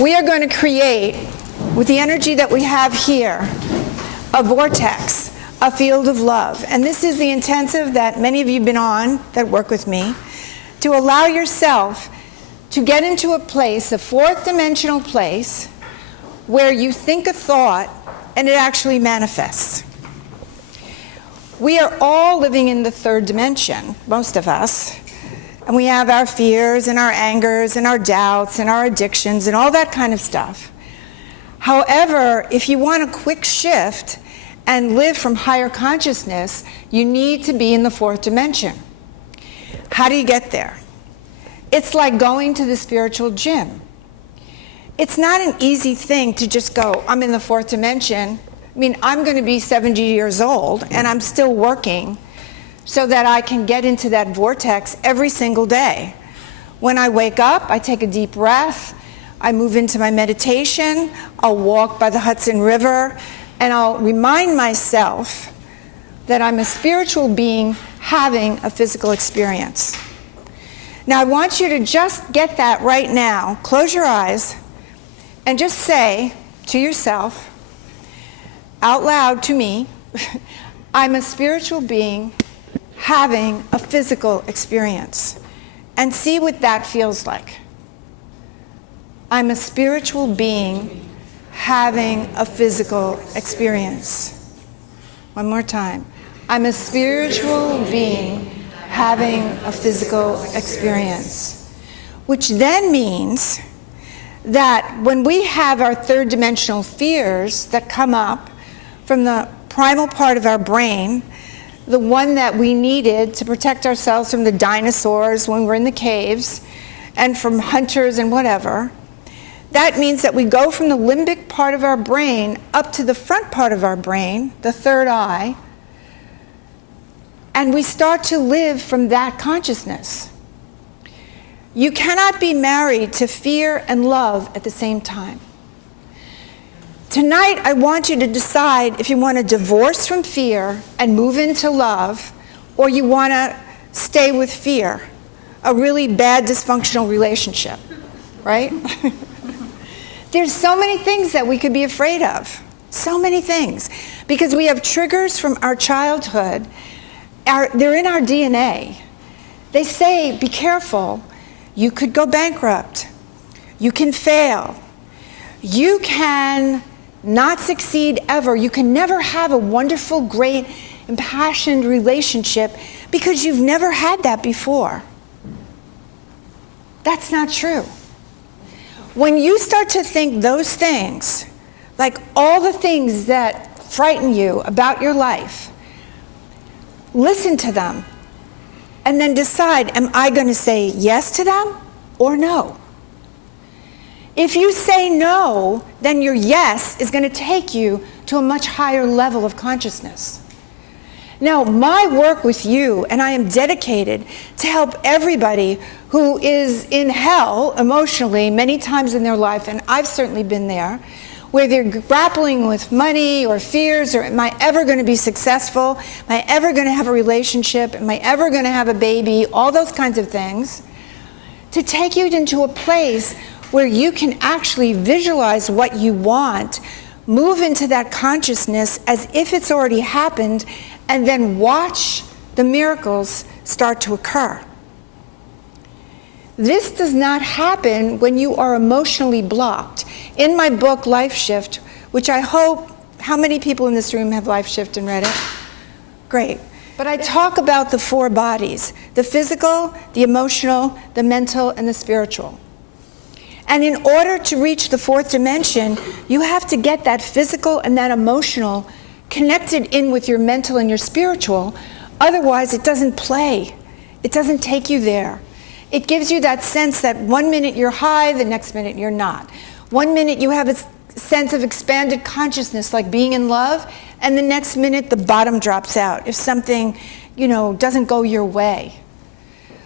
we are going to create, with the energy that we have here, a vortex, a field of love. And this is the intensive that many of you have been on that work with me, to allow yourself to get into a place, a fourth dimensional place, where you think a thought and it actually manifests. We are all living in the third dimension, most of us. And we have our fears and our angers and our doubts and our addictions and all that kind of stuff. However, if you want a quick shift and live from higher consciousness, you need to be in the fourth dimension. How do you get there? It's like going to the spiritual gym. It's not an easy thing to just go, I'm in the fourth dimension. I mean, I'm going to be 70 years old, and I'm still working so that I can get into that vortex every single day. When I wake up, I take a deep breath, I move into my meditation, I'll walk by the Hudson River, and I'll remind myself that I'm a spiritual being having a physical experience. Now, I want you to just get that right now. Close your eyes and just say to yourself, out loud to me, I'm a spiritual being having a physical experience. And see what that feels like. I'm a spiritual being having a physical experience. One more time. I'm a spiritual being having a physical experience. Which then means that when we have our third dimensional fears that come up from the primal part of our brain, the one that we needed to protect ourselves from the dinosaurs when we're in the caves and from hunters and whatever, that means that we go from the limbic part of our brain up to the front part of our brain, the third eye, and we start to live from that consciousness. You cannot be married to fear and love at the same time. Tonight, I want you to decide if you want to divorce from fear and move into love, or you want to stay with fear, a really bad dysfunctional relationship, right? There's so many things that we could be afraid of, so many things, because we have triggers from our childhood. They're in our DNA. They say, be careful, you could go bankrupt, you can fail, you can not succeed ever. You can never have a wonderful, great, impassioned relationship because you've never had that before. That's not true. When you start to think those things, like all the things that frighten you about your life, listen to them and then decide, am I going to say yes to them or no? If you say no, then your yes is going to take you to a much higher level of consciousness. Now, my work with you, and I am dedicated to help everybody who is in hell emotionally many times in their life, and I've certainly been there, where they're grappling with money or fears, or am I ever going to be successful? Am I ever going to have a relationship? Am I ever going to have a baby? All those kinds of things. To take you into a place where you can actually visualize what you want, move into that consciousness as if it's already happened, and then watch the miracles start to occur. This does not happen when you are emotionally blocked. In my book, Life Shift, which I hope, how many people in this room have Life Shift and read it? Great. But I talk about the four bodies, the physical, the emotional, the mental, and the spiritual. And in order to reach the fourth dimension, you have to get that physical and that emotional connected in with your mental and your spiritual. Otherwise, it doesn't play. It doesn't take you there. It gives you that sense that 1 minute you're high, the next minute you're not. 1 minute you have a sense of expanded consciousness, like being in love, and the next minute the bottom drops out if something, doesn't go your way.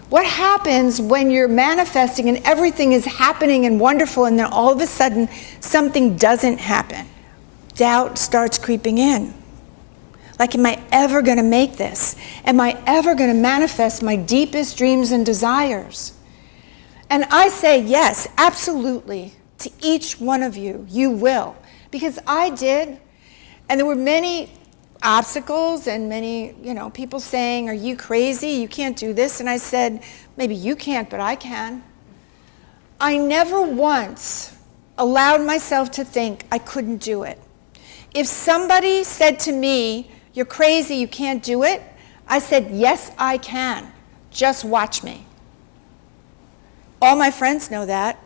What happens when you're manifesting and everything is happening and wonderful, and then all of a sudden something doesn't happen? Doubt starts creeping in. Like, am I ever going to make this? Am I ever going to manifest my deepest dreams and desires? And I say, yes, absolutely. To each one of you, you will. Because I did, and there were many obstacles and many, people saying, are you crazy? You can't do this. And I said, maybe you can't, but I can. I never once allowed myself to think I couldn't do it. If somebody said to me, you're crazy, you can't do it, I said, yes, I can. Just watch me. All my friends know that.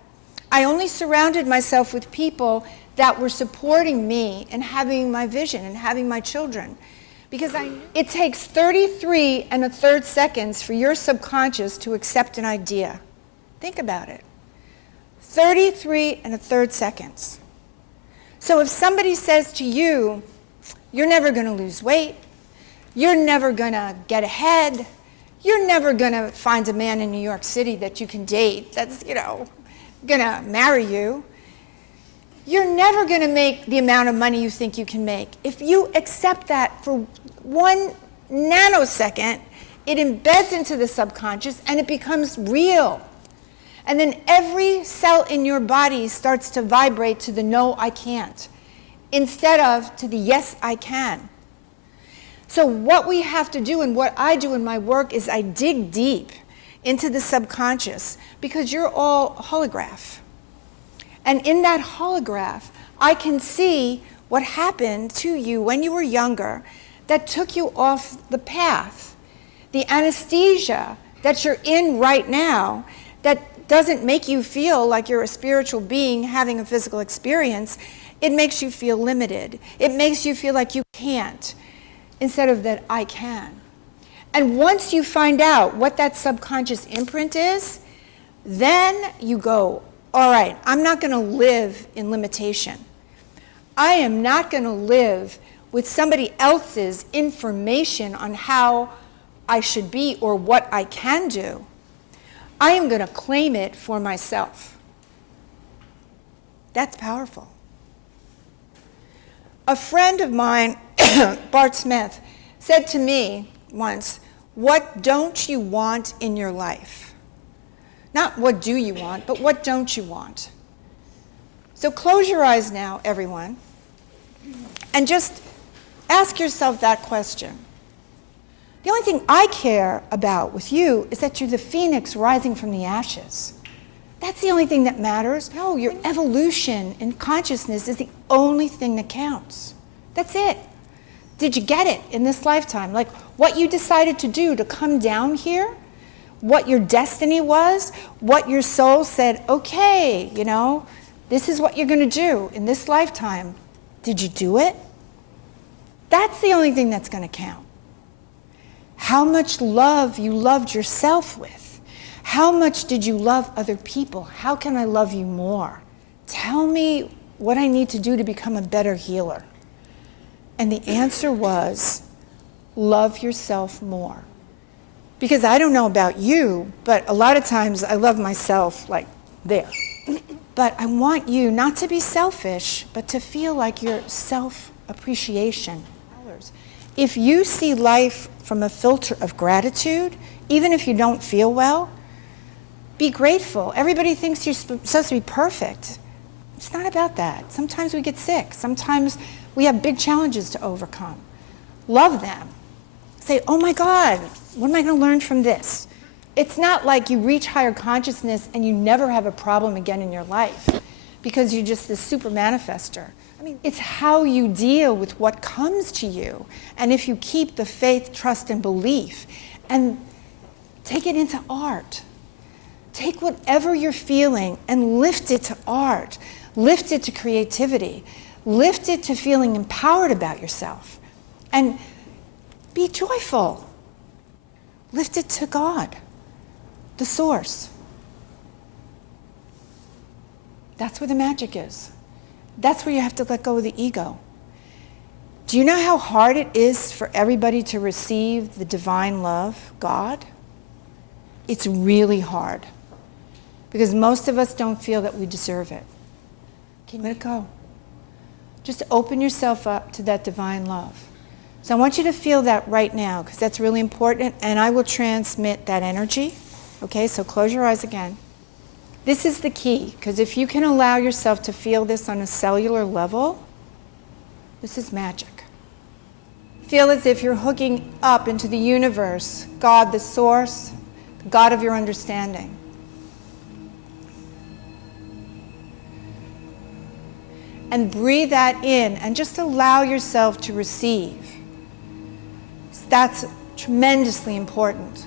I only surrounded myself with people that were supporting me and having my vision and having my children. Because it takes 33 1/3 seconds for your subconscious to accept an idea. Think about it. 33 1/3 seconds. So if somebody says to you, you're never going to lose weight, you're never going to get ahead, you're never going to find a man in New York City that you can date that's, going to marry you, you're never going to make the amount of money you think you can make. If you accept that for 1 nanosecond, it embeds into the subconscious and it becomes real. And then every cell in your body starts to vibrate to the no, I can't, instead of to the yes, I can. So what we have to do, and what I do in my work, is I dig deep into the subconscious, because you're all a holograph. And in that holograph, I can see what happened to you when you were younger that took you off the path. The anesthesia that you're in right now that doesn't make you feel like you're a spiritual being having a physical experience, it makes you feel limited. It makes you feel like you can't, instead of that I can. And once you find out what that subconscious imprint is, then you go, all right, I'm not going to live in limitation. I am not going to live with somebody else's information on how I should be or what I can do. I am going to claim it for myself. That's powerful. A friend of mine, Bart Smith, said to me once, what don't you want in your life? Not what do you want, but what don't you want? So close your eyes now, everyone, and just ask yourself that question. The only thing I care about with you is that you're the phoenix rising from the ashes. That's the only thing that matters. No, your evolution in consciousness is the only thing that counts. That's it. Did you get it in this lifetime? Like what you decided to do to come down here, what your destiny was, what your soul said, okay, this is what you're going to do in this lifetime. Did you do it? That's the only thing that's going to count. How much love you loved yourself with. How much did you love other people? How can I love you more? Tell me what I need to do to become a better healer. And the answer was, love yourself more. Because I don't know about you, but a lot of times I love myself like there. But I want you not to be selfish, but to feel like your self-appreciation. If you see life from a filter of gratitude, even if you don't feel well, be grateful. Everybody thinks you're supposed to be perfect. It's not about that. Sometimes we get sick. Sometimes we have big challenges to overcome. Love them. Say, oh my God, what am I going to learn from this? It's not like you reach higher consciousness and you never have a problem again in your life because you're just this super manifester. It's how you deal with what comes to you. And if you keep the faith, trust, and belief and take it into art. Take whatever you're feeling and lift it to art. Lift it to creativity. Lift it to feeling empowered about yourself. And be joyful. Lift it to God, the source. That's where the magic is. That's where you have to let go of the ego. Do you know how hard it is for everybody to receive the divine love, God? It's really hard because most of us don't feel that we deserve it. Let it go. Just open yourself up to that divine love. So I want you to feel that right now because that's really important, and I will transmit that energy. Okay, so close your eyes again. This is the key, because if you can allow yourself to feel this on a cellular level, this is magic. Feel as if you're hooking up into the universe, God, the source, the God of your understanding. And breathe that in and just allow yourself to receive. That's tremendously important.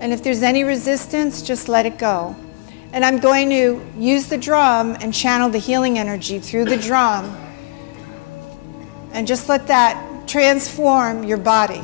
And if there's any resistance, just let it go. And I'm going to use the drum and channel the healing energy through the drum. And just let that transform your body.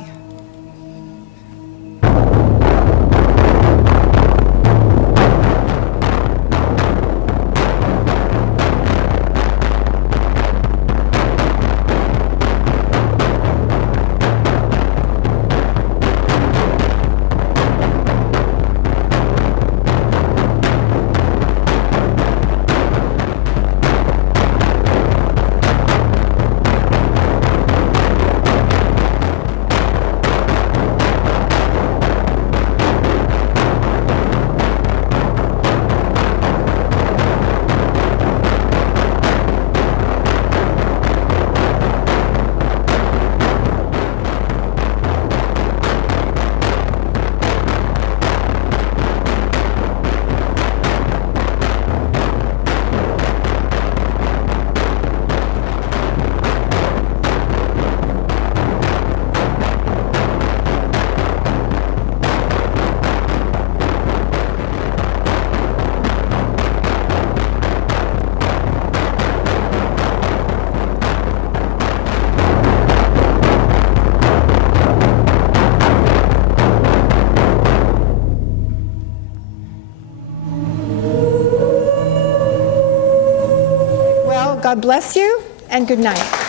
God bless you, and good night.